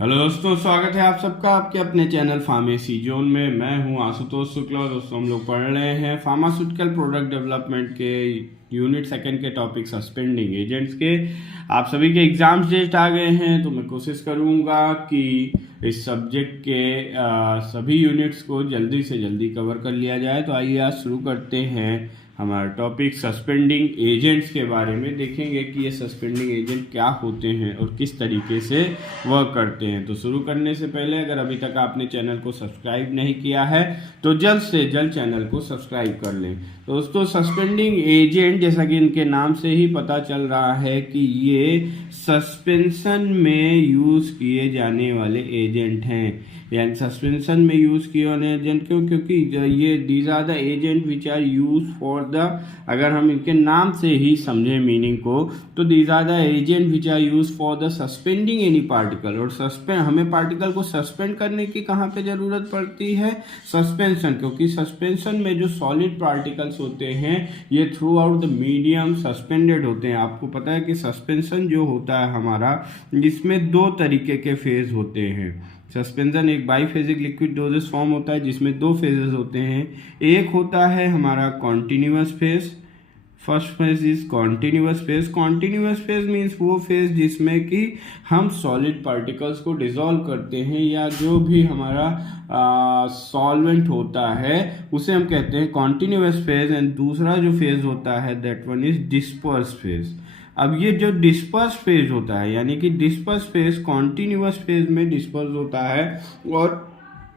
Hello दोस्तों, स्वागत है आप सबका आपके अपने चैनल फार्मेसी जोन में। मैं हूं आशुतोष शुक्ला। दोस्तों, हम लोग पढ़ रहे हैं फार्मास्यूटिकल प्रोडक्ट डेवलपमेंट के यूनिट सेकंड के टॉपिक सस्पेंडिंग एजेंट्स के। आप सभी के एग्जाम्स डेट आ गए हैं, तो मैं कोशिश करूंगा कि इस सब्जेक्ट के सभी यूनिट्स को जल्दी से जल्दी कवर कर लिया जाए। तो आइए आज शुरू करते हैं हमारा टॉपिक सस्पेंडिंग एजेंट्स के बारे में। देखेंगे कि ये सस्पेंडिंग एजेंट क्या होते हैं और किस तरीके से वर्क करते हैं। तो शुरू करने से पहले अगर अभी तक आपने चैनल को सब्सक्राइब नहीं किया है तो जल्द से जल्द चैनल को सब्सक्राइब कर लें। तो दोस्तों, सस्पेंडिंग एजेंट जैसा कि इनके नाम से ही पता चल रहा है कि ये सस्पेंशन में यूज किए जाने वाले एजेंट हैं। यानी सस्पेंशन में यूज किए जाने एजेंट क्यों? क्योंकि ये these are the agent which are use for the, अगर हम इनके नाम से ही समझें मीनिंग को, तो these are the agent which are use for the suspending any particle. और हमें पार्टिकल को सस्पेंड करने की कहाँ पे जरूरत पड़ती है? सस्पेंशन। क्योंकि सस्पेंशन में जो सॉलिड पार्टिकल्स होते हैं ये through out the medium suspended होते हैं। आपको पता है कि सस्पेंशन जो होता है हमारा, इसमें दो तरीके के फेज होते हैं। सस्पेंशन एक बाईफेजिक लिक्विड डोजेस फॉर्म होता है जिसमें दो फेजेस होते हैं। एक होता है हमारा continuous phase. First phase is continuous phase. Continuous phase means वो फेज जिसमें कि हम सॉलिड पार्टिकल्स को डिसॉल्व करते हैं, या जो भी हमारा सॉल्वेंट होता है उसे हम कहते हैं कॉन्टिन्यूअस फेज। एंड दूसरा जो फेज होता है that one is disperse phase. अब ये जो डिस्पर्स फेज होता है, यानी कि डिस्पर्स फेज कॉन्टिन्यूअस फेज में डिस्पर्स होता है, और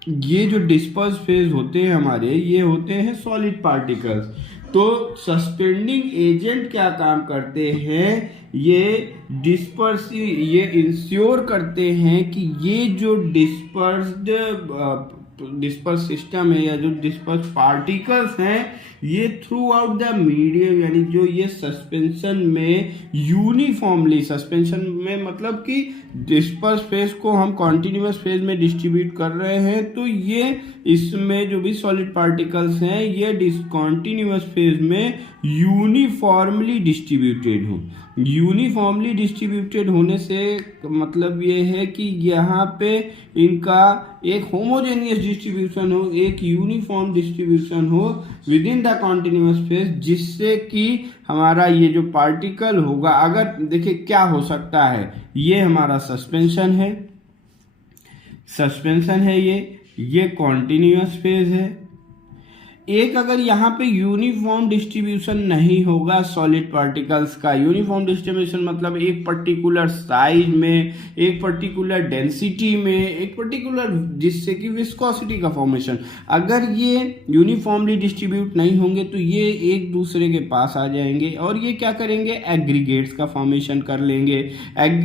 ये जो डिस्पर्स फेज होते हैं हमारे, ये होते हैं सॉलिड पार्टिकल्स। तो सस्पेंडिंग एजेंट क्या काम करते हैं? ये इंश्योर करते हैं कि ये जो डिस्पर्स सिस्टम है या जो डिस्पर्स पार्टिकल्स हैं ये थ्रू आउट द मीडियम, यानी जो ये सस्पेंशन में यूनिफॉर्मली, सस्पेंशन में मतलब कि डिस्पर्स फेज को हम कॉन्टिन्यूअस फेज में डिस्ट्रीब्यूट कर रहे हैं, तो ये इसमें जो भी सॉलिड पार्टिकल्स हैं ये कॉन्टिन्यूअस फेज में यूनिफॉर्मली डिस्ट्रीब्यूटेड हो। यूनिफॉर्मली डिस्ट्रीब्यूटेड होने से मतलब ये है कि यहाँ पे इनका एक होमोजेनियस डिस्ट्रीब्यूशन हो, एक यूनिफॉर्म डिस्ट्रीब्यूशन हो with in the continuous phase, जिससे कि हमारा ये जो पार्टिकल होगा, अगर देखिए क्या हो सकता है, ये हमारा सस्पेंशन है, ये कॉन्टिन्यूअस फेज है। एक अगर यहाँ पे यूनिफॉर्म डिस्ट्रीब्यूशन नहीं होगा सॉलिड पार्टिकल्स का, यूनिफॉर्म डिस्ट्रीब्यूशन मतलब एक पर्टिकुलर साइज में, एक पर्टिकुलर डेंसिटी में, एक पर्टिकुलर जिससे कि विस्कोसिटी का फॉर्मेशन, अगर ये यूनिफॉर्मली डिस्ट्रीब्यूट नहीं होंगे तो ये एक दूसरे के पास आ जाएंगे और ये क्या करेंगे? एग्रीगेट्स का फॉर्मेशन कर लेंगे,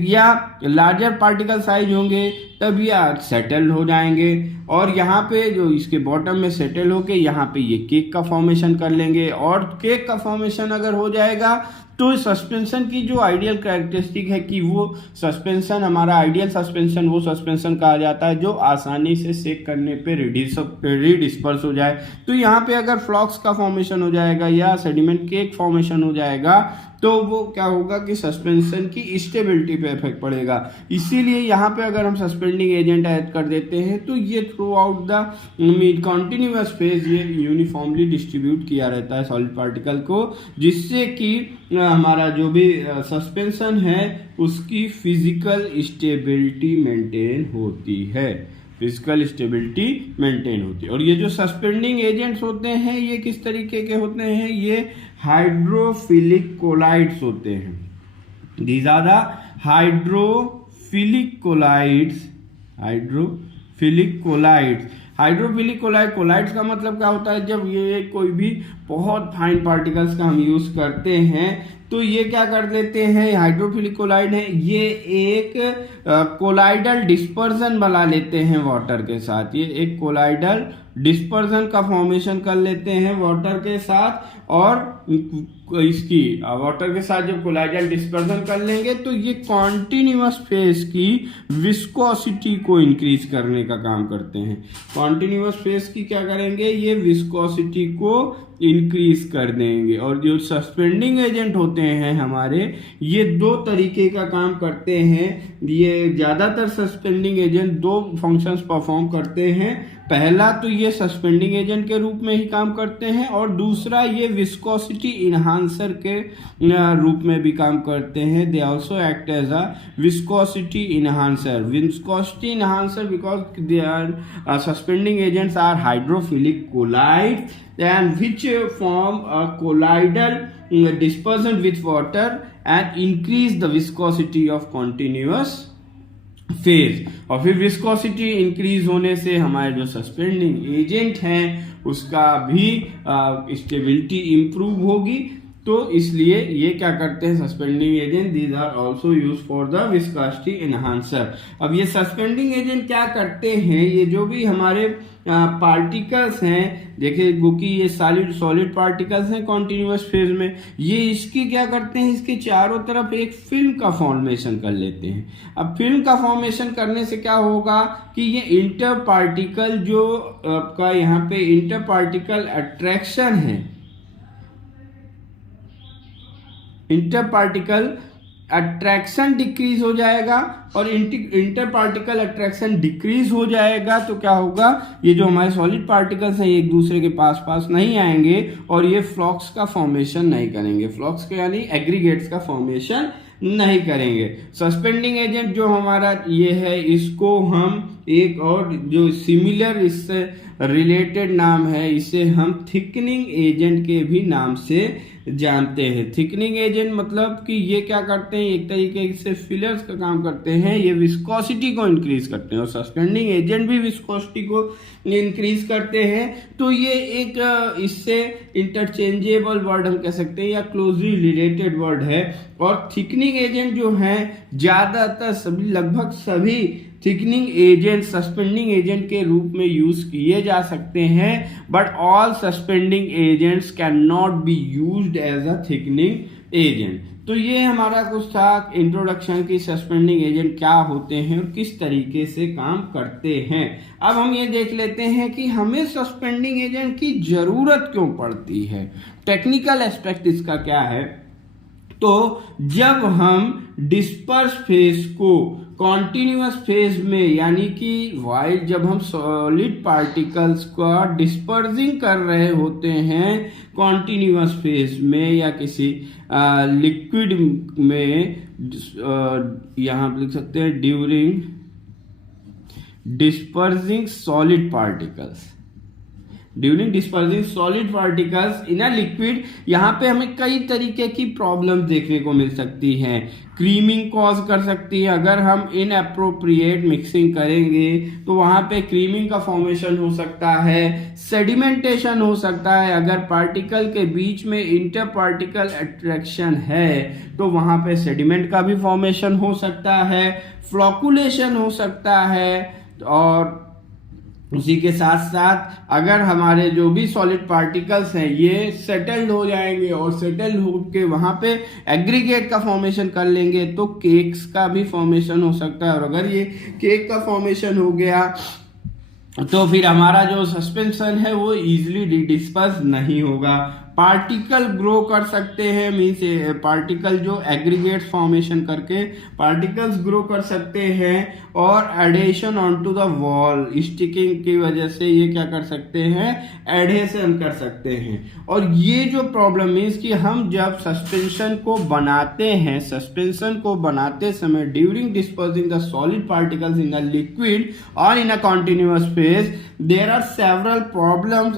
या लार्जर पार्टिकल साइज होंगे तब ये सेटल हो जाएंगे, और यहाँ पे जो इसके बॉटम में सेटल होके यहाँ पे ये केक का फॉर्मेशन कर लेंगे। और केक का फॉर्मेशन अगर हो जाएगा तो सस्पेंशन की जो आइडियल कैरेक्टरिस्टिक है कि वो सस्पेंशन, हमारा आइडियल सस्पेंशन वो सस्पेंशन कहा जाता है जो आसानी से सेक करने पे रीडिस्पर्स हो जाए। तो यहाँ पे अगर फ्लॉक्स का फॉर्मेशन हो जाएगा या सेडिमेंट केक फॉर्मेशन हो जाएगा तो वो क्या होगा कि सस्पेंशन की स्टेबिलिटी पे इफेक्ट पड़ेगा। इसीलिए यहाँ पे अगर हम सस्पेंडिंग एजेंट ऐड कर देते हैं तो ये through out the continuous phase ये यूनिफॉर्मली डिस्ट्रीब्यूट किया रहता है सॉलिड पार्टिकल को, जिससे कि हमारा जो भी सस्पेंशन है उसकी फिजिकल स्टेबिलिटी मेंटेन होती है, फिजिकल स्टेबिलिटी मेंटेन होती है। और ये जो सस्पेंडिंग एजेंट्स होते हैं ये किस तरीके के होते हैं? ये हाइड्रोफिलिक कोलाइड्स होते हैं। These are the hydrophilic colloids. Hydrophilic colloids का मतलब क्या होता है? जब ये कोई भी बहुत फाइन पार्टिकल्स का हम यूज करते हैं तो ये क्या कर देते हैं? हाइड्रोफिलिक कोलाइड है, ये एक कोलाइडल डिस्पर्जन बना लेते हैं वाटर के साथ। ये एक कोलाइडल डिस्पर्जन का फॉर्मेशन कर लेते हैं वाटर के साथ, और इसकी वाटर के साथ जब कोलाइडल डिस्पर्जन कर लेंगे तो ये कॉन्टिन्यूअस फेज की विस्कोसिटी को इंक्रीज करने का काम करते हैं। कॉन्टिन्यूअस फेज की क्या करेंगे? ये विस्कोसिटी को इंक्रीज कर देंगे। और जो सस्पेंडिंग एजेंट होते हैं हमारे, ये दो तरीके का काम करते हैं। ये ज़्यादातर सस्पेंडिंग एजेंट दो फंक्शंस परफॉर्म करते हैं। पहला तो ये सस्पेंडिंग एजेंट के रूप में ही काम करते हैं, और दूसरा ये विस्कोसिटी इन्हांसर के रूप में भी काम करते हैं। They also act as a viscosity enhancer because they are suspending agents are hydrophilic colloids and which form a colloidal dispersion with water and increase the viscosity of continuous phase. और फिर viscosity increase होने से हमारे जो suspending agent हैं उसका भी stability improve होगी। तो इसलिए ये क्या करते हैं suspending agent, these are also use for the viscosity enhancer. अब ये सस्पेंडिंग एजेंट क्या करते हैं, ये जो भी हमारे पार्टिकल्स हैं, देखिए क्योंकि ये सॉलिड पार्टिकल्स हैं कॉन्टिन्यूअस फेज में, ये इसकी क्या करते हैं, इसके चारों तरफ एक फिल्म का फॉर्मेशन कर लेते हैं। अब फिल्म का फॉर्मेशन करने से क्या होगा कि ये इंटर पार्टिकल जो आपका यहाँ पे इंटर पार्टिकल अट्रैक्शन है, इंटर पार्टिकल अट्रैक्शन डिक्रीज हो जाएगा। और इंटर पार्टिकल अट्रैक्शन डिक्रीज हो जाएगा तो क्या होगा, ये जो हमारे सॉलिड पार्टिकल्स हैं एक दूसरे के पास नहीं आएंगे और ये फ्लॉक्स का फॉर्मेशन नहीं करेंगे। फ्लॉक्स के यानी एग्रीगेट्स का फॉर्मेशन नहीं करेंगे। सस्पेंडिंग एजेंट जो हमारा ये है, इसको हम एक और जो सिमिलर इससे रिलेटेड नाम है, इसे हम थिकनिंग एजेंट के भी नाम से जानते हैं। थिकनिंग एजेंट मतलब कि ये क्या करते हैं, एक तरीके से फिलर्स का काम करते हैं, ये विस्कोसिटी को इंक्रीज करते हैं। और सस्पेंडिंग एजेंट भी विस्कोसिटी को इंक्रीज करते हैं। तो ये एक इससे इंटरचेंजेबल वर्ड हम कह सकते हैं या क्लोजली रिलेटेड वर्ड है। और थिकनिंग एजेंट जो है ज्यादातर सभी, लगभग सभी थिकनिंग एजेंट सस्पेंडिंग एजेंट के रूप में यूज किए जा सकते हैं, but all suspending agents can not be used as a thickening agent. तो ये हमारा कुछ था इंट्रोडक्शन की सस्पेंडिंग एजेंट क्या होते हैं और किस तरीके से काम करते हैं। अब हम ये देख लेते हैं कि हमें सस्पेंडिंग एजेंट की जरूरत क्यों पड़ती है, टेक्निकल एस्पेक्ट इसका क्या है। तो जब हम डिस्पर्स फेज को कॉन्टिन्यूअस फेज में, यानी कि वाइल जब हम सॉलिड पार्टिकल्स का डिस्पर्सिंग कर रहे होते हैं कॉन्टिन्यूअस फेज में या किसी लिक्विड में, यहां लिख सकते हैं during dispersing solid particles, during dispersing solid particles in a liquid, यहाँ पे हमें कई तरीके की प्रॉब्लम्स देखने को मिल सकती हैं। क्रीमिंग कॉज कर सकती है, अगर हम इनअप्रोप्रिएट मिक्सिंग करेंगे तो वहाँ पे क्रीमिंग का फॉर्मेशन हो सकता है। सेडिमेंटेशन हो सकता है, अगर पार्टिकल के बीच में इंटर पार्टिकल अट्रैक्शन है तो वहाँ पे सेडिमेंट का भी फॉर्मेशन हो सकता है। फ्लॉकुलेशन हो सकता है। और उसी के साथ साथ अगर हमारे जो भी सॉलिड पार्टिकल्स हैं ये सेटल्ड हो जाएंगे और सेटल्ड होकर वहां पे एग्रीगेट का फॉर्मेशन कर लेंगे तो केक्स का भी फॉर्मेशन हो सकता है। और अगर ये केक का फॉर्मेशन हो गया तो फिर हमारा जो सस्पेंशन है वो इजीली डिस्पर्स नहीं होगा। पार्टिकल ग्रो कर सकते हैं, मीन्स पार्टिकल जो एग्रीगेट फॉर्मेशन करके पार्टिकल्स ग्रो कर सकते हैं। और adhesion on to the wall, sticking की वजह से ये क्या कर सकते हैं, एडेशन कर सकते हैं। और ये जो प्रॉब्लम मीन्स कि हम जब सस्पेंशन को बनाते हैं, सस्पेंशन को बनाते समय during dispersing the solid particles in a liquid और in a continuous phase, there are several problems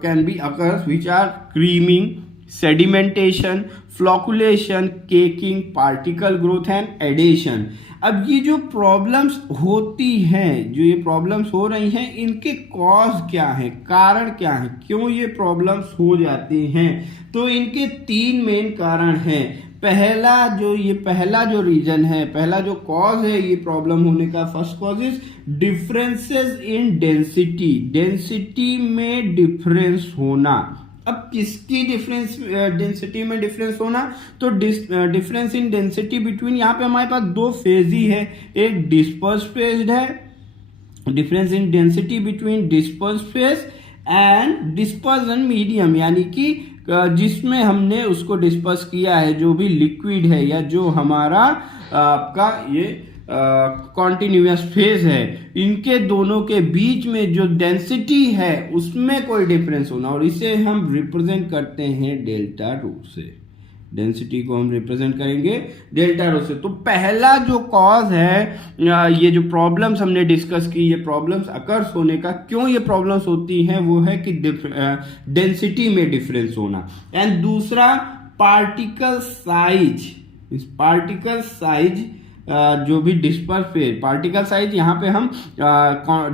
can be occurs which are creaming, sedimentation, flocculation, caking, particle growth and adhesion। अब ये जो प्रॉब्लम्स होती हैं, जो ये प्रॉब्लम्स हो रही हैं, इनके कॉज क्या है, कारण क्या है, क्यों ये प्रॉब्लम्स हो जाती हैं। तो इनके तीन मेन कारण हैं। पहला जो रीजन है, पहला जो कॉज है ये प्रॉब्लम होने का, first cause is differences in density, density में डिफरेंस होना। अब किसकी डिफरेंस डेंसिटी में डिफरेंस होना, तो डिफरेंस इन डेंसिटी बिटवीन, यहाँ पे हमारे पास दो फेज ही है, एक डिस्पर्स फेज है, difference in density between disperse phase and dispersion medium, यानी कि जिसमें हमने उसको डिस्पर्स किया है, जो भी लिक्विड है या जो हमारा आपका ये कॉन्टिन्यूस फेज है, इनके दोनों के बीच में जो डेंसिटी है उसमें कोई डिफरेंस होना, और इसे हम रिप्रेजेंट करते हैं डेल्टा रो से। डेंसिटी को हम रिप्रेजेंट करेंगे डेल्टा रो से। तो पहला जो कॉज है, ये जो प्रॉब्लम्स हमने डिस्कस की, ये प्रॉब्लम्स अकर्स होने का, क्यों ये प्रॉब्लम्स होती हैं, वो है कि डेंसिटी में डिफरेंस होना। एंड दूसरा पार्टिकल साइज, इस पार्टिकल साइज जो भी डिस्पर्स फेज, पार्टिकल साइज यहाँ पे हम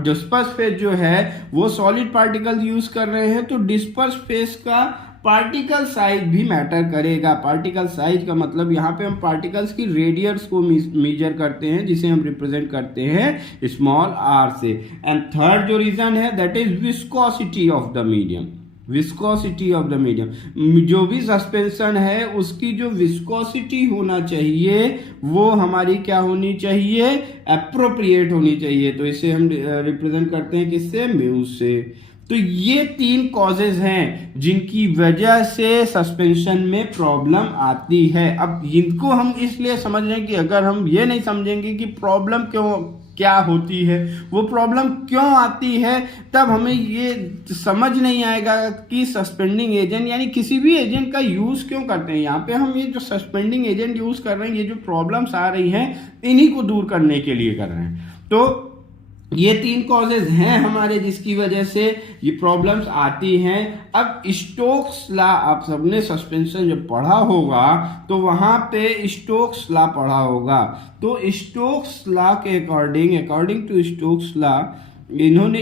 डिस्पर्स फेज जो है वो सॉलिड पार्टिकल यूज कर रहे हैं, तो डिस्पर्स फेज का पार्टिकल साइज भी मैटर करेगा। पार्टिकल साइज का मतलब यहाँ पे हम पार्टिकल्स की रेडियस को मेजर करते हैं, जिसे हम रिप्रेजेंट करते हैं स्मॉल आर से। एंड थर्ड जो रीजन है that is viscosity of the medium. Viscosity of the medium, जो भी सस्पेंशन है उसकी जो विस्कोसिटी होना चाहिए वो हमारी क्या होनी चाहिए, एप्रोप्रिएट होनी चाहिए। तो इसे हम रिप्रेजेंट करते हैं किससे, म्यू से। तो ये 3 कॉजेज हैं जिनकी वजह से सस्पेंशन में प्रॉब्लम आती है। अब इनको हम इसलिए समझ रहे हैं कि अगर हम ये नहीं समझेंगे कि प्रॉब्लम क्या होती है, वो प्रॉब्लम क्यों आती है, तब हमें ये समझ नहीं आएगा कि सस्पेंडिंग एजेंट यानी किसी भी एजेंट का यूज क्यों करते हैं। यहाँ पे हम ये जो सस्पेंडिंग एजेंट यूज कर रहे हैं, ये जो प्रॉब्लम्स आ रही हैं इन्हीं को दूर करने के लिए कर रहे हैं। तो ये 3 कॉजेज हैं हमारे जिसकी वजह से ये प्रॉब्लम्स आती हैं। अब स्टोक्स लॉ, आप सबने सस्पेंशन जब पढ़ा होगा तो वहां पे स्टोक्स लॉ पढ़ा होगा। तो स्टोक्स लॉ के अकॉर्डिंग टू स्टोक्स लॉ, इन्होंने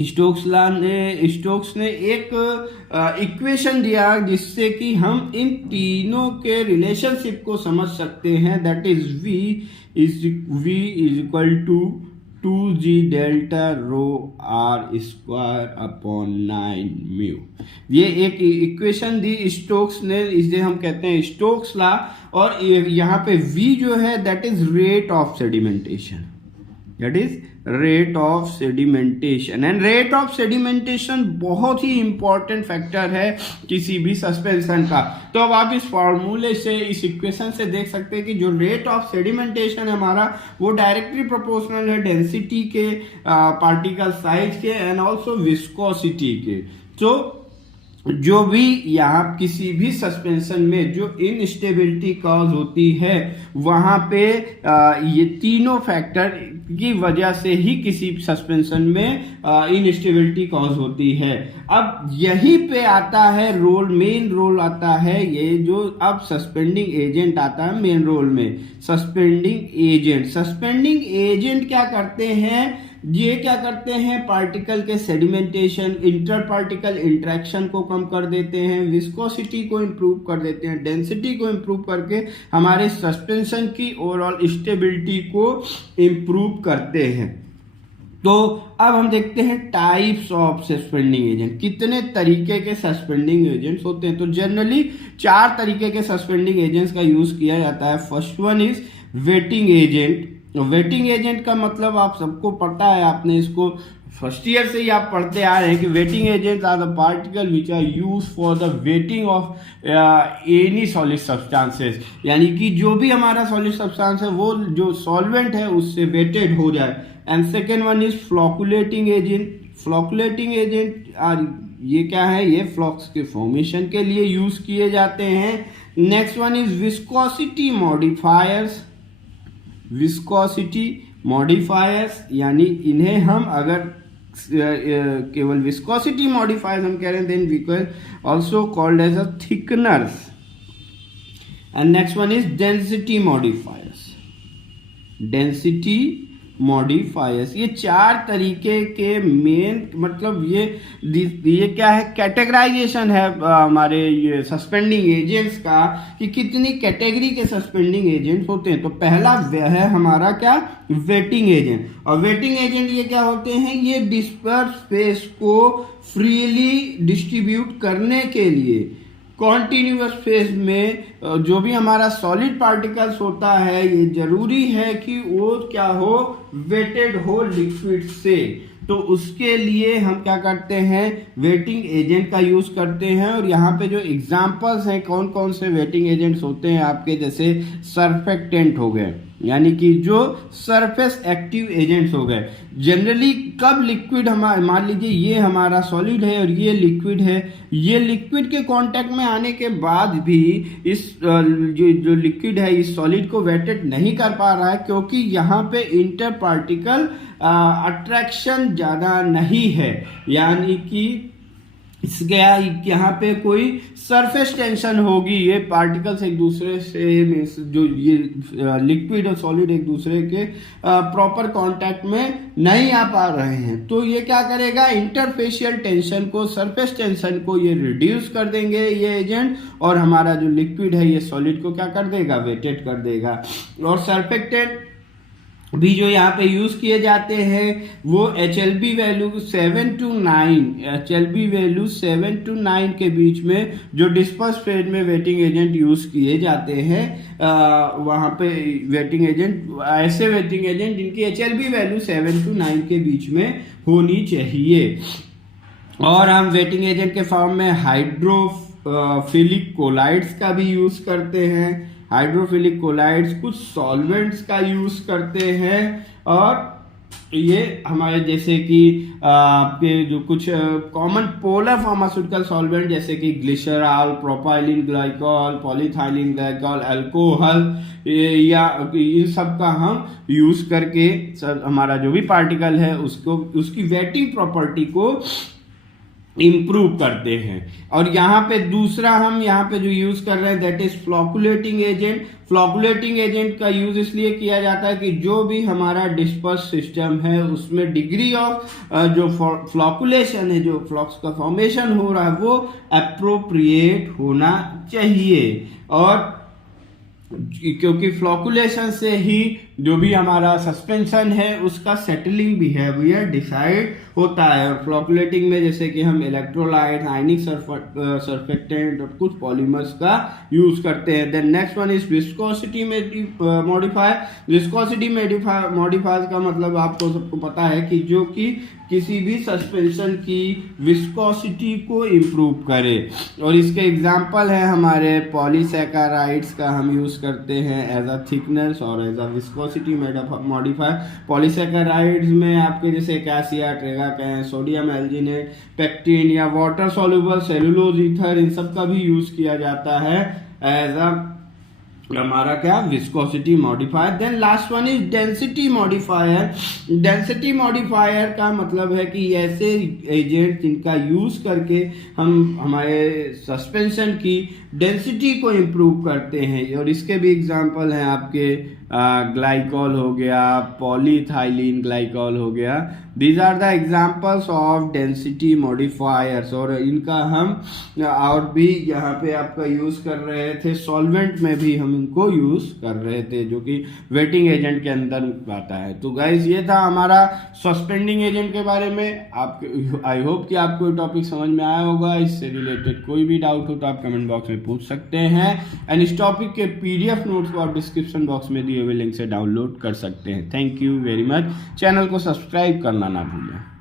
स्टोक्स ने एक इक्वेशन दिया जिससे कि हम इन तीनों के रिलेशनशिप को समझ सकते हैं। That is V is equal to 2G delta rho R square upon 9 mu. ये एक इक्वेशन दी स्टोक्स ने, इसे हम कहते हैं स्टोक्स लॉ। और यहाँ पे V जो है that is rate of sedimentation, that is rate of sedimentation. And rate of sedimentation बहुत ही इंपॉर्टेंट फैक्टर है किसी भी सस्पेंशन का। तो अब आप इस फॉर्मूले से, इस इक्वेशन से देख सकते हैं कि जो रेट ऑफ सेडिमेंटेशन है हमारा, वो डायरेक्टली प्रोपोर्शनल है डेंसिटी के, पार्टिकल साइज के एंड ऑल्सो विस्कोसिटी के। तो जो भी यहाँ किसी भी सस्पेंशन में जो इनस्टेबिलिटी कॉज होती है, वहां पे ये तीनों फैक्टर की वजह से ही किसी सस्पेंशन में इनस्टेबिलिटी कॉज होती है। अब यहीं पे आता है मेन रोल आता है ये जो अब सस्पेंडिंग एजेंट आता है मेन रोल में। सस्पेंडिंग एजेंट क्या करते हैं, ये क्या करते हैं, पार्टिकल के सेडिमेंटेशन, इंटर पार्टिकल इंटरेक्शन को कम कर देते हैं, विस्कोसिटी को इंप्रूव कर देते हैं, डेंसिटी को इंप्रूव करके हमारे सस्पेंशन की ओवरऑल स्टेबिलिटी को इंप्रूव करते हैं। तो अब हम देखते हैं टाइप्स ऑफ सस्पेंडिंग एजेंट, कितने तरीके के सस्पेंडिंग एजेंट्स होते हैं। तो जनरली 4 तरीके के सस्पेंडिंग एजेंट्स का यूज किया जाता है। First one is waiting agent. Waiting agent का मतलब आप सबको पता है, आपने इसको फर्स्ट ईयर से ही आप पढ़ते आ रहे हैं कि wetting agents are the particle which are use for the wetting of any solid substances, यानी कि जो भी हमारा सॉलिड सब्सटेंस है वो जो सॉल्वेंट है उससे वेटेड हो जाए। And second one is फ्लोकुलेटिंग agent. फ्लोकुलेटिंग agent ये क्या है, ये फ्लॉक्स के फॉर्मेशन के लिए यूज किए जाते हैं। Next one is viscosity modifiers. Viscosity modifiers यानी इन्हें हम अगर केवल विस्कोसिटी मॉडिफायर्स हम कह रहे हैं, then we can also called as a thickeners. And next one is density modifiers. Density modifiers, ये 4 तरीके के मेन, मतलब ये क्या है, कैटेगराइजेशन है हमारे ये सस्पेंडिंग एजेंट्स का कि कितनी कैटेगरी के सस्पेंडिंग एजेंट्स होते हैं। तो पहला है हमारा क्या, वेटिंग एजेंट। और वेटिंग एजेंट ये क्या होते हैं, ये डिस्पर्स फेस को फ्रीली डिस्ट्रीब्यूट करने के लिए कॉन्टिन्यूअस फेज में जो भी हमारा सॉलिड पार्टिकल्स होता है, ये जरूरी है कि वो क्या हो, वेटेड हो लिक्विड से। तो उसके लिए हम क्या करते हैं, वेटिंग एजेंट का यूज करते हैं। और यहाँ पे जो एग्जांपल्स हैं कौन कौन से वेटिंग एजेंट्स होते हैं आपके, जैसे सरफेक्टेंट हो गए, यानी कि जो सरफेस एक्टिव एजेंट्स हो गए। जनरली कब लिक्विड, हमारा मान लीजिए ये हमारा सॉलिड है और ये लिक्विड है, ये लिक्विड के कांटेक्ट में आने के बाद भी इस जो लिक्विड है इस सॉलिड को वेटेड नहीं कर पा रहा है, क्योंकि यहाँ पे इंटर पार्टिकल अट्रैक्शन ज़्यादा नहीं है, यानी कि इसके यहाँ पे कोई सरफेस टेंशन होगी, ये पार्टिकल्स एक दूसरे से, जो ये लिक्विड और सॉलिड एक दूसरे के प्रॉपर कांटेक्ट में नहीं आ पा रहे हैं, तो ये क्या करेगा, इंटरफेशियल टेंशन को, सरफेस टेंशन को ये रिड्यूस कर देंगे ये एजेंट, और हमारा जो लिक्विड है ये सॉलिड को क्या कर देगा, वेटेड कर देगा। और सरफेक्टेंट भी जो यहाँ पे यूज किए जाते हैं वो HLB value 7 to 9, HLB value 7 to 9 के बीच में जो डिस्पर्स फेज में वेटिंग एजेंट यूज किए जाते हैं, वहाँ पे वेटिंग एजेंट, ऐसे वेटिंग एजेंट जिनकी HLB वैल्यू 7 to 9 के बीच में होनी चाहिए। और हम वेटिंग एजेंट के फॉर्म में हाइड्रोफिलिक कोलाइड्स का भी यूज करते हैं, हाइड्रोफिलिक कोलाइड्स, कुछ सॉल्वेंट्स का यूज करते हैं, और ये हमारे जैसे कि आपके जो कुछ कॉमन पोलर फार्मास्यूटिकल सॉल्वेंट जैसे कि glycerol, propylene glycol, polyethylene glycol, alcohol, या इन सब का हम यूज करके हमारा जो भी पार्टिकल है उसको, उसकी वेटिंग प्रॉपर्टी को इम्प्रूव करते हैं। और यहाँ पे दूसरा हम यहाँ पे जो यूज कर रहे हैं दैट इज फ्लॉकुलेटिंग एजेंट। फ्लॉकुलेटिंग एजेंट का यूज इसलिए किया जाता है कि जो भी हमारा डिस्पर्स सिस्टम है उसमें डिग्री ऑफ जो फ्लॉकुलेशन है, जो फ्लॉक्स का फॉर्मेशन हो रहा है वो अप्रोप्रिएट होना चाहिए। और क्योंकि फ्लॉकुलेशन से ही जो भी हमारा सस्पेंशन है उसका सेटलिंग बिहेवियर डिसाइड होता है। और फ्लॉकुलेटिंग में जैसे कि हम इलेक्ट्रोलाइट, आयनिक सरफेक्टेंट और कुछ पॉलीमर्स का यूज करते हैं। Then next one is viscosity modifier. Viscosity modifier का मतलब आपको सबको पता है कि जो कि किसी भी सस्पेंशन की विस्कोसिटी को इम्प्रूव करे। और इसके एग्जाम्पल है हमारे पॉलीसैकेराइड्स का हम यूज करते हैं एज अ थिकनेस और as a viscosity modifier. Polysaccharides में आपके जैसे cassia, tragacanth, sodium alginate, pectin या वाटर सॉल्युबल सेलुलोज ईथर, इन सब का भी यूज किया जाता है एज अ हमारा क्या, viscosity modifier. Then last one is density modifier. Density modifier का मतलब है कि ऐसे एजेंट जिनका यूज करके हम हमारे सस्पेंशन की डेंसिटी को इम्प्रूव करते हैं। और इसके भी एग्जांपल हैं आपके ग्लाइकॉल हो गया, पॉलीथाइलिन ग्लाइकॉल हो गया। These are the examples of density modifiers. और इनका हम और भी यहाँ पे आपका यूज कर रहे थे, सॉल्वेंट में भी हम इनको यूज कर रहे थे जो कि वेटिंग एजेंट के अंदर आता है। तो गाइज ये था हमारा सस्पेंडिंग एजेंट के बारे में। आप आई होप कि आपको ये टॉपिक समझ में आया होगा। इससे रिलेटेड कोई भी डाउट हो तो आप कमेंट बॉक्स में पूछ सकते हैं। एंड इस टॉपिक के PDF नोट्स को आप डिस्क्रिप्शन बॉक्स में दिए हुए लिंक से डाउनलोड कर सकते हैं। Thank you very much. Channel को सब्सक्राइब करना ना भूलें।